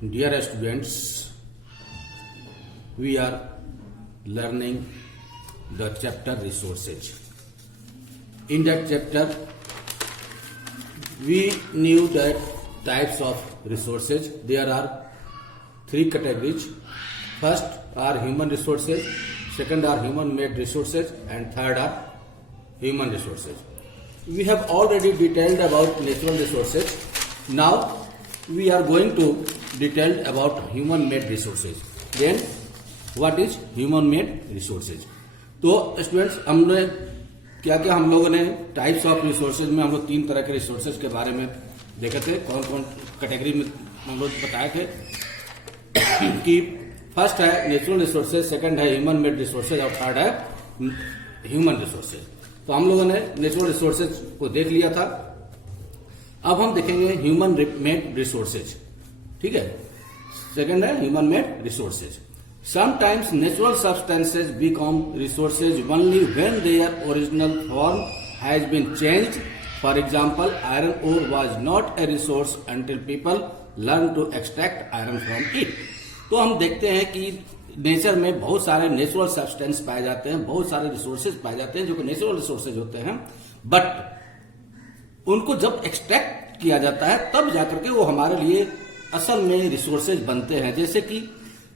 Dear students, we are learning the chapter resources. In that chapter, we knew that types of resources. There are three categories. First are human resources, second are human-made resources, and third are human resources. We have already detailed about natural resources. Now we are going to detail about human-made resources. Then what is human-made resources? तो students हमने क्या हम लोगों ने types of resources में हम लोग तीन तरह के रिसोर्सेज के बारे में देखे थे, कौन कौन कैटेगरी में हम लोग बताए थे कि फर्स्ट है नेचुरल रिसोर्सेज, सेकंड है ह्यूमन मेड रिसोर्सेज और थर्ड है ह्यूमन रिसोर्सेज। तो हम लोगों ने नेचुरल रिसोर्सेज को देख लिया था। अब हम देखेंगे ह्यूमन मेड रिसोर्सेज। ठीक है, सेकंड है human made resources. Sometimes natural substances become resources only when their original form has been changed. For example, iron ore was not a resource until people learned to extract iron from it. तो हम देखते हैं कि nature में बहुत सारे natural substance पाए जाते हैं, बहुत सारे रिसोर्सेज पाए जाते हैं जो कि नेचुरल रिसोर्सेज होते हैं, बट उनको जब एक्सट्रैक्ट किया जाता है तब जाकर के वो हमारे लिए असल में रिसोर्सेज बनते हैं। जैसे कि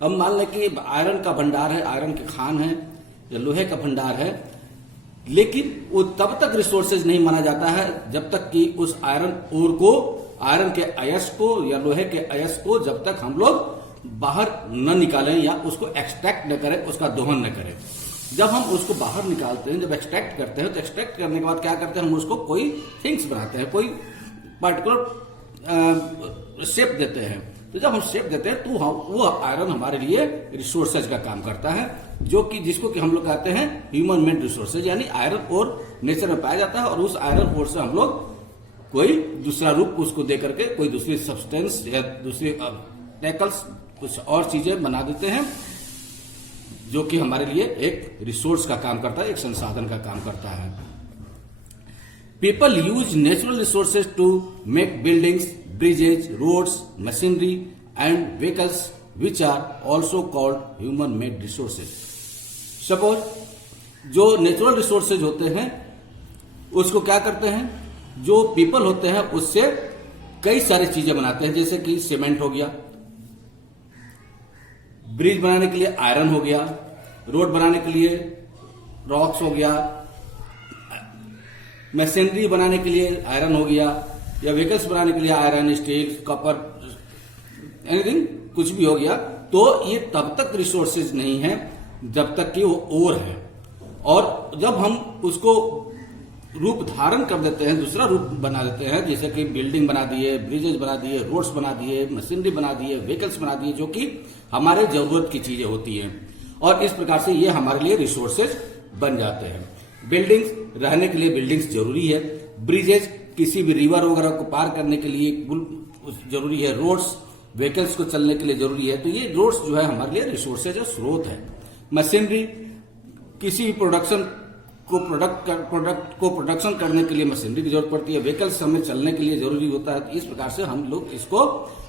हम मान लें कि आयरन का भंडार है, आयरन के खान है या लोहे का भंडार है, लेकिन वो तब तक रिसोर्सेज नहीं माना जाता है जब तक कि उस आयरन ओर को, आयरन के अयस्क को या लोहे के अयस्क को जब तक हम लोग बाहर न निकालें या उसको एक्सट्रैक्ट न करें, उसका दोहन न करें। जब हम उसको बाहर निकालते हैं, जब एक्सट्रैक्ट करते हैं, तो एक्सट्रैक्ट करने के बाद क्या करते हैं, हम उसको कोई थिंग्स बनाते हैं, कोई पर्टिकुलर शेप देते हैं। तो जब हम शेप देते हैं तो वो आयरन हमारे लिए रिसोर्सेज का काम करता है, जो कि जिसको कि हम लोग कहते हैं ह्यूमन मेड रिसोर्सेज, यानी आयरन और नेचर में पाया जाता है और उस आयरन और से हम लोग कोई दूसरा रूप उसको दे करके कोई दूसरी सब्सटेंस या दूसरी टेकल्स कुछ और चीजें बना देते हैं, जो कि हमारे लिए एक रिसोर्स का काम करता है, एक संसाधन का काम करता है। People use natural resources to make buildings, bridges, roads, machinery and vehicles which are also called human made resources. Suppose जो नेचुरल रिसोर्सेज होते हैं उसको क्या करते हैं, जो पीपल होते हैं उससे कई सारी चीजें बनाते हैं, जैसे कि सीमेंट हो गया, ब्रिज बनाने के लिए आयरन हो गया, रोड बनाने के लिए रॉक्स हो गया, मशीनरी बनाने के लिए आयरन हो गया, या व्हीकल्स बनाने के लिए आयरन, स्टील, कॉपर, एनीथिंग कुछ भी हो गया। तो ये तब तक रिसोर्सेज नहीं है जब तक कि वो ओर है, और जब हम उसको रूप धारण कर देते हैं, दूसरा रूप बना देते हैं, जैसे कि बिल्डिंग बना दिए, ब्रिजेज बना दिए, रोड्स बना दिए, मशीनरी बना दिए, व्हीकल्स बना दिए, जो कि हमारे जरूरत की चीजें होती हैं, और इस प्रकार से ये हमारे लिए रिसोर्सेज बन जाते हैं। बिल्डिंग्स, रहने के लिए बिल्डिंग्स जरूरी है, ब्रिजेज किसी भी रिवर वगैरह को पार करने के लिए जरूरी है, रोड्स व्हीकल्स को चलने के लिए जरूरी है। तो ये रोड्स जो है हमारे लिए रिसोर्सेज और स्रोत है। मशीनरी, किसी भी प्रोडक्ट को प्रोडक्शन करने के लिए मशीनरी की जरूरत पड़ती है, व्हीकल्स हमें चलने के लिए जरूरी होता है। तो इस प्रकार से हम लोग इसको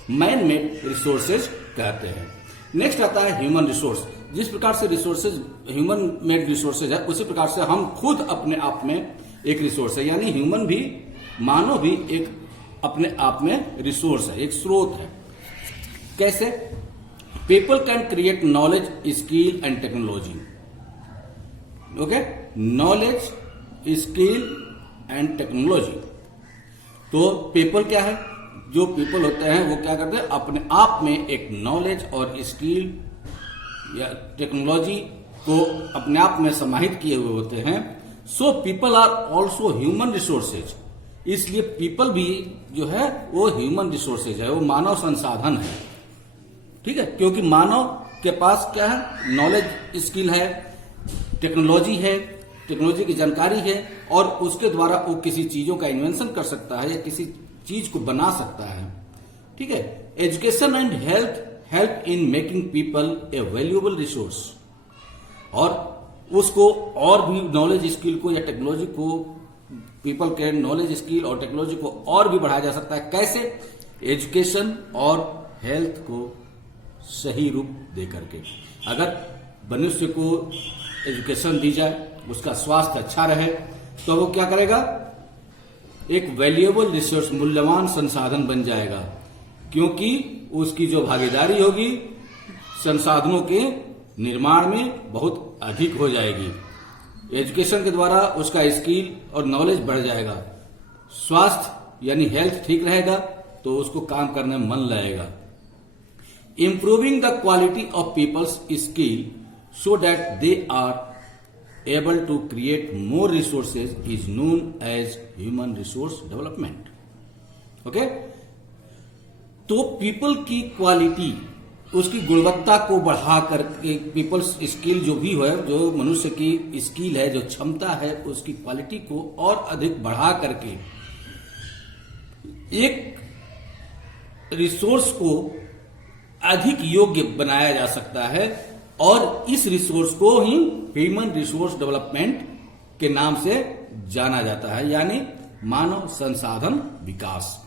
मैन मेड रिसोर्सेज कहते हैं। नेक्स्ट आता है ह्यूमन रिसोर्स। जिस प्रकार से रिसोर्सेज ह्यूमन मेड रिसोर्सेज है, उसी प्रकार से हम खुद अपने आप में एक रिसोर्स है, यानी ह्यूमन भी, मानव भी एक अपने आप में रिसोर्स है, एक स्रोत है। कैसे? People can create knowledge, skill and technology. Okay, knowledge, skill and technology. तो पीपल क्या है? जो पीपल होते हैं वो क्या करते हैं, अपने आप में एक नॉलेज और स्किल या टेक्नोलॉजी को अपने आप में समाहित किए हुए होते हैं। So people are also human resources. इसलिए पीपल भी जो है वो ह्यूमन रिसोर्सेज है, वो मानव संसाधन है। ठीक है, क्योंकि मानव के पास क्या है, नॉलेज, स्किल है, टेक्नोलॉजी है, टेक्नोलॉजी की जानकारी है, और उसके द्वारा वो किसी चीजों का इन्वेंशन कर सकता है या किसी चीज को बना सकता है। ठीक है, education and help in making people A valuable resource, और उसको और भी नॉलेज, स्किल को या टेक्नोलॉजी को, पीपल के नॉलेज, स्किल और टेक्नोलॉजी को और भी बढ़ाया जा सकता है। कैसे? एजुकेशन और हेल्थ को सही रूप दे करके। अगर मनुष्य को एजुकेशन दी जाए, उसका स्वास्थ्य अच्छा रहे, तो वो क्या करेगा, एक वैल्यूएबल रिसोर्स, मूल्यवान संसाधन बन जाएगा, क्योंकि उसकी जो भागीदारी होगी संसाधनों के निर्माण में बहुत अधिक हो जाएगी। एजुकेशन के द्वारा उसका स्किल और नॉलेज बढ़ जाएगा। स्वास्थ्य यानी हेल्थ ठीक रहेगा तो उसको काम करने में मन लगेगा। Improving the quality of people's skill so that they are able to create more resources is known as human resource development. Okay, तो पीपल की क्वालिटी, उसकी गुणवत्ता को बढ़ा करके, पीपल्स स्किल जो भी है, जो मनुष्य की स्किल है, जो क्षमता है, उसकी क्वालिटी को और अधिक बढ़ा करके एक रिसोर्स को अधिक योग्य बनाया जा सकता है, और इस रिसोर्स को ही ह्यूमन रिसोर्स डेवलपमेंट के नाम से जाना जाता है, यानी मानव संसाधन विकास,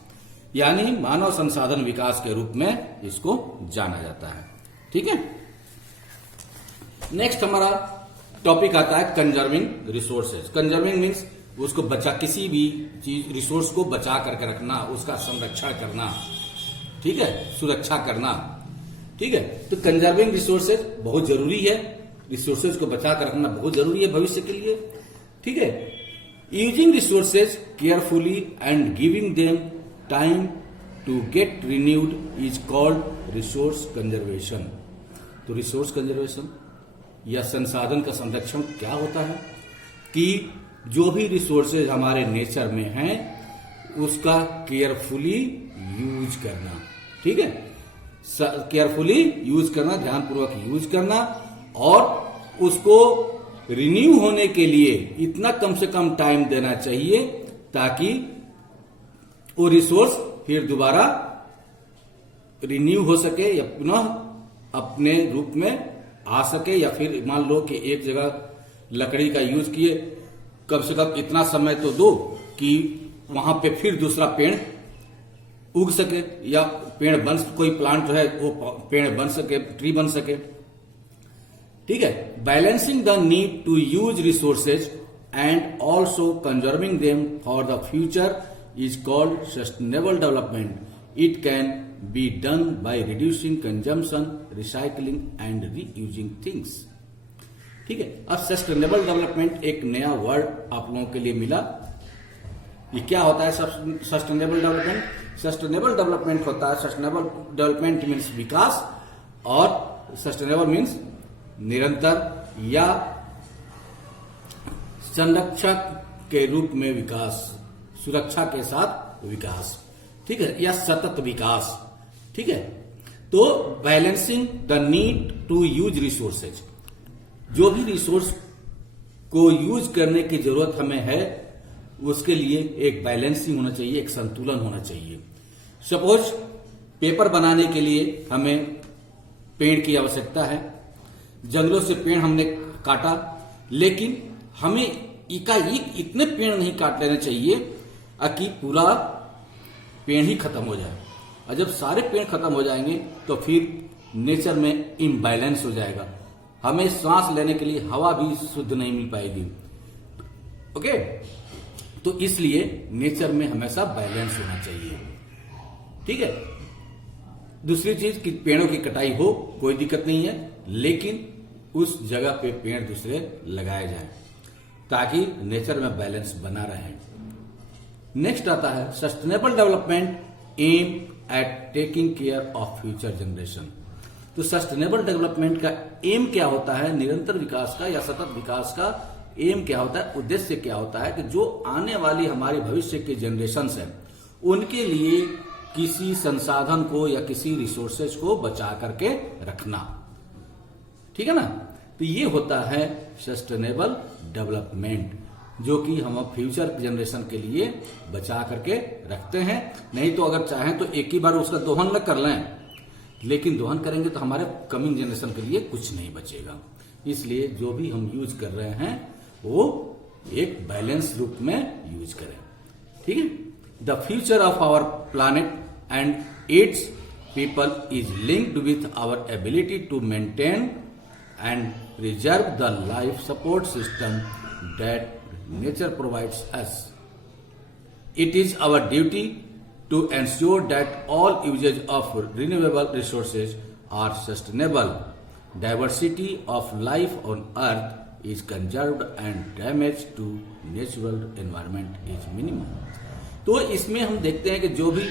यानी मानव संसाधन विकास के रूप में इसको जाना जाता है। ठीक है, नेक्स्ट हमारा टॉपिक आता है कंजर्विंग रिसोर्सेज। कंजर्विंग मीन्स उसको बचा, किसी भी चीज रिसोर्स को बचा करके रखना, उसका संरक्षण करना, ठीक है, सुरक्षा करना। ठीक है, तो कंजर्विंग रिसोर्सेज बहुत जरूरी है, रिसोर्सेज को बचा कर रखना बहुत जरूरी है भविष्य के लिए। ठीक है, using resources carefully and giving them time to get renewed is called resource conservation. तो रिसोर्स कंजर्वेशन या संसाधन का संरक्षण क्या होता है कि जो भी रिसोर्सेज हमारे नेचर में हैं उसका केयरफुली यूज करना। ठीक है, केयरफुली यूज करना, ध्यानपूर्वक यूज करना, और उसको रिन्यू होने के लिए इतना कम से कम टाइम देना चाहिए ताकि वो रिसोर्स फिर दोबारा रिन्यू हो सके या पुनः अपने रूप में आ सके। या फिर मान लो कि एक जगह लकड़ी का यूज किए, कम से कम इतना समय तो दो कि वहां पे फिर दूसरा पेड़ उग सके, या पेड़ बन, कोई प्लांट जो है वो पेड़ बन सके, ट्री बन सके। ठीक है, balancing the need to use resources and also conserving them for the future is called sustainable development. It can be done by reducing consumption, recycling and reusing things. ठीक है, अब सस्टेनेबल डेवलपमेंट एक नया word आप लोगों के लिए मिला। ये क्या होता है सस्टेनेबल डेवलपमेंट? सस्टेनेबल डेवलपमेंट होता है, सस्टेनेबल डेवलपमेंट मीन्स विकास, और सस्टेनेबल मीन्स निरंतर या संरक्षक के रूप में विकास, सुरक्षा के साथ विकास। ठीक है, या सतत विकास। ठीक है, तो balancing the need to use resources, जो भी रिसोर्स को यूज करने की जरूरत हमें है उसके लिए एक बैलेंसिंग होना चाहिए, एक संतुलन होना चाहिए। सपोज पेपर बनाने के लिए हमें पेड़ की आवश्यकता है, जंगलों से पेड़ हमने काटा, लेकिन हमें एकाएक इतने पेड़ नहीं काट लेने चाहिए कि पूरा पेड़ ही खत्म हो जाए। और जब सारे पेड़ खत्म हो जाएंगे तो फिर नेचर में इम्बैलेंस हो जाएगा, हमें सांस लेने के लिए हवा भी शुद्ध नहीं मिल पाएगी। ओके, तो इसलिए नेचर में हमेशा बैलेंस होना चाहिए। ठीक है, दूसरी चीज कि पेड़ों की कटाई हो कोई दिक्कत नहीं है, लेकिन उस जगह पे पेड़ दूसरे लगाए जाएं ताकि नेचर में बैलेंस बना रहे। नेक्स्ट आता है sustainable development aim at taking care of future generation. तो सस्टेनेबल डेवलपमेंट का एम क्या होता है, निरंतर विकास का या सतत विकास का एम क्या होता है, उद्देश्य क्या होता है कि जो आने वाली हमारी भविष्य की जनरेशंस है उनके लिए किसी संसाधन को या किसी रिसोर्सेज को बचा करके रखना। ठीक है ना, तो ये होता है सस्टेनेबल डेवलपमेंट, जो कि हम फ्यूचर जनरेशन के लिए बचा करके रखते हैं। नहीं तो अगर चाहें तो एक ही बार उसका दोहन न कर लें, लेकिन दोहन करेंगे तो हमारे कमिंग जनरेशन के लिए कुछ नहीं बचेगा। इसलिए जो भी हम यूज कर रहे हैं वो एक बैलेंस रूप में यूज करें। ठीक है, the future of our planet and its people is linked with our ability to maintain and preserve the life support system that nature provides us. It is our duty to ensure that all usage of renewable resources are sustainable. Diversity of life on earth is conserved and damage to natural environment is minimum. तो इसमें हम देखते हैं कि जो भी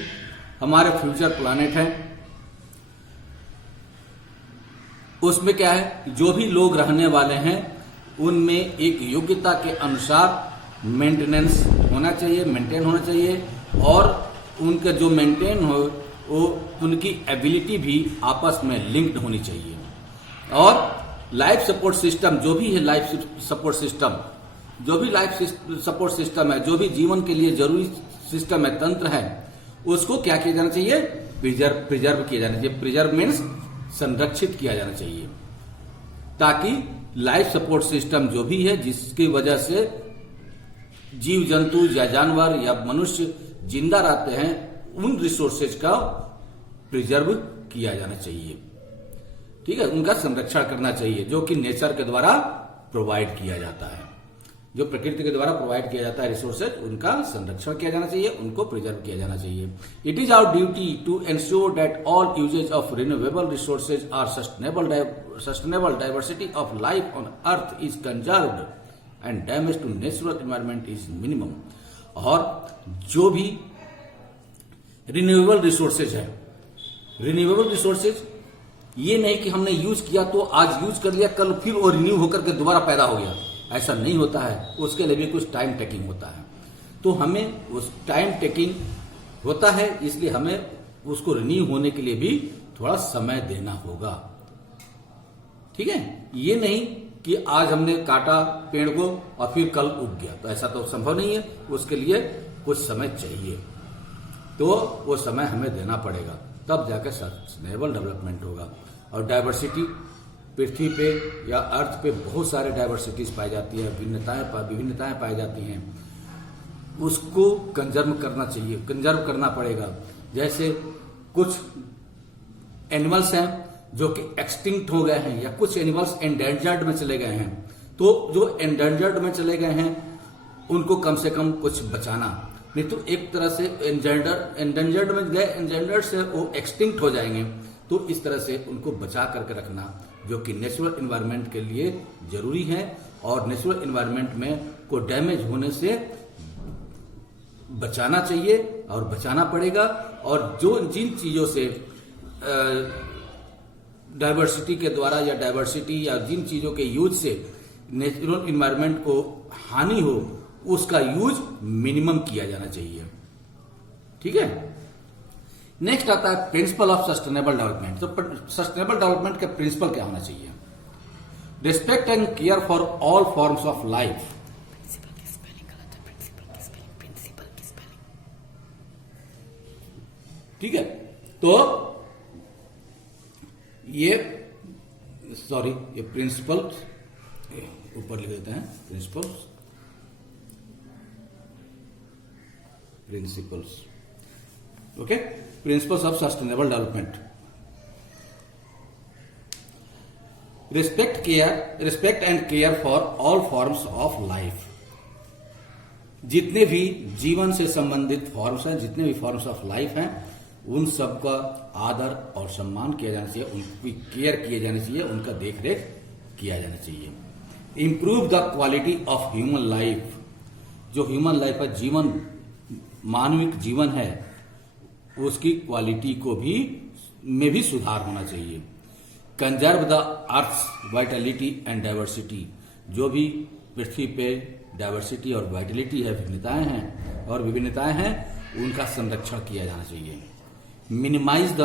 हमारे future planet है उसमें क्या है, जो भी लोग रहने वाले हैं उनमें एक योग्यता के अनुसार मेंटेनेंस होना चाहिए, मेंटेन होना चाहिए, और उनका जो मेंटेन हो वो उनकी एबिलिटी भी आपस में लिंक्ड होनी चाहिए। और लाइफ सपोर्ट सिस्टम जो भी है, लाइफ सपोर्ट सिस्टम जो भी लाइफ सपोर्ट सिस्टम है, जो भी जीवन के लिए जरूरी सिस्टम है, तंत्र है, उसको क्या किया जाना चाहिए, प्रिजर्व किया जाना चाहिए। प्रिजर्व मीन्स संरक्षित किया जाना चाहिए, ताकि लाइफ सपोर्ट सिस्टम जो भी है जिसकी वजह से जीव जंतु या जानवर या मनुष्य जिंदा रहते हैं, उन रिसोर्सेज का प्रिजर्व किया जाना चाहिए। ठीक है, उनका संरक्षण करना चाहिए, जो कि नेचर के द्वारा प्रोवाइड किया जाता है, जो प्रकृति के द्वारा प्रोवाइड किया जाता है रिसोर्सेज, उनका संरक्षण किया जाना चाहिए, उनको प्रिजर्व किया जाना चाहिए। It is our duty to ensure that all usages of renewable resources are sustainable. Diversity of life on earth is conserved and damage to natural environment is minimum. और जो भी रिन्यूएबल रिसोर्सेज है, renewable resources ये नहीं कि हमने use किया तो आज यूज कर लिया, कल फिर वो रिन्यू होकर के दोबारा पैदा हो गया, ऐसा नहीं होता है। उसके लिए भी कुछ टाइम टेकिंग होता है, तो हमें उस टाइम टेकिंग होता है, इसलिए हमें उसको रिन्यू होने के लिए भी थोड़ा समय देना होगा। ठीक है, ये नहीं कि आज हमने काटा पेड़ को और फिर कल उग गया, तो ऐसा तो संभव नहीं है। उसके लिए कुछ समय चाहिए, तो वो समय हमें देना पड़ेगा, तब जाकर सस्टेनेबल डेवलपमेंट होगा। और डाइवर्सिटी पृथ्वी पे या अर्थ पे बहुत सारे डाइवर्सिटीज पाई जाती है, विभिन्नताएं पाई जाती हैं, उसको कंजर्व करना चाहिए, कंजर्व करना पड़ेगा। जैसे कुछ एनिमल्स हैं जो कि एक्सटिंक्ट हो गए हैं, या कुछ एनिमल्स एंडेंजर्ड में चले गए हैं, तो जो एंडेंजर्ड में चले गए हैं उनको कम से कम कुछ बचाना, नहीं तो एक तरह से एंडेंजर्ड में गए, एंडेंजर्ड से वो एक्सटिंक्ट हो जाएंगे। तो इस तरह से उनको बचा करके रखना, जो कि नेचुरल एनवायरनमेंट के लिए जरूरी है, और नेचुरल एनवायरनमेंट में को डैमेज होने से बचाना चाहिए और बचाना पड़ेगा। और जो जिन चीजों से डाइवर्सिटी के द्वारा या डाइवर्सिटी या जिन चीजों के यूज से नेचुरल एनवायरनमेंट को हानि हो, उसका यूज मिनिमम किया जाना चाहिए। ठीक है, नेक्स्ट आता है प्रिंसिपल ऑफ सस्टेनेबल डेवलपमेंट। तो सस्टेनेबल डेवलपमेंट का प्रिंसिपल क्या होना चाहिए? Respect and care for all forms of life. ठीक है, तो ये प्रिंसिपल ऊपर लिख देते हैं, principles okay, principles of sustainable development. Respect and care for all forms of life. जितने भी जीवन से संबंधित फॉर्म्स हैं, जितने भी फॉर्म्स ऑफ लाइफ हैं, उन सबका आदर और सम्मान किया जाना चाहिए, उनकी केयर किए जानी चाहिए, उनका देखरेख किया जाना चाहिए। Improve the quality of human life. जो ह्यूमन लाइफ है, जीवन, मानविक जीवन है, उसकी क्वालिटी को भी में भी सुधार होना चाहिए। Conserve the earth Vitality and diversity. जो भी पृथ्वी पे डाइवर्सिटी और वाइटलिटी है, विभिन्नताएं हैं, उनका संरक्षण किया जाना चाहिए। Minimize the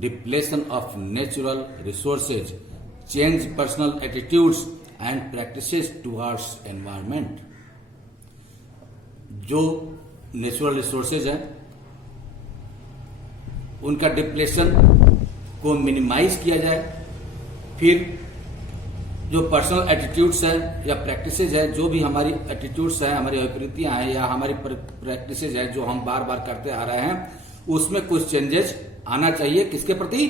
depletion of natural resources, change personal attitudes and practices towards environment. जो नेचुरल रिसोर्सेज है उनका डिप्लेशन को मिनिमाइज किया जाए। फिर जो पर्सनल एटीट्यूड्स है या प्रैक्टिसेज है, जो भी हमारी एटीट्यूड्स है, हमारी विपरीतियां हैं या हमारी प्रैक्टिसेज है जो हम बार बार करते आ रहे हैं, उसमें कुछ चेंजेस आना चाहिए किसके प्रति?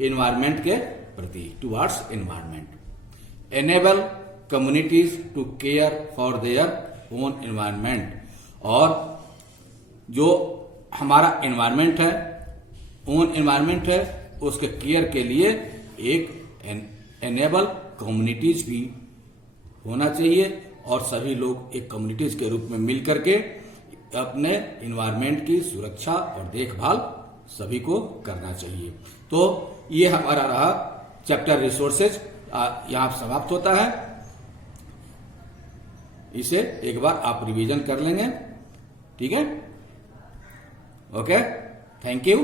एनवायरमेंट के प्रति, towards environment. Enable communities to care for their own environment, और जो हमारा एनवायरमेंट है, ओन एनवायरमेंट है, उसके केयर के लिए एक एनेबल कम्युनिटीज भी होना चाहिए, और सभी लोग एक कम्युनिटीज के रूप में मिल करके अपने एनवायरमेंट की सुरक्षा और देखभाल सभी को करना चाहिए। तो ये हमारा रहा चैप्टर रिसोर्सेज, यहां समाप्त होता है। इसे एक बार आप रिवीजन कर लेंगे, ठीक है? Okay, thank you.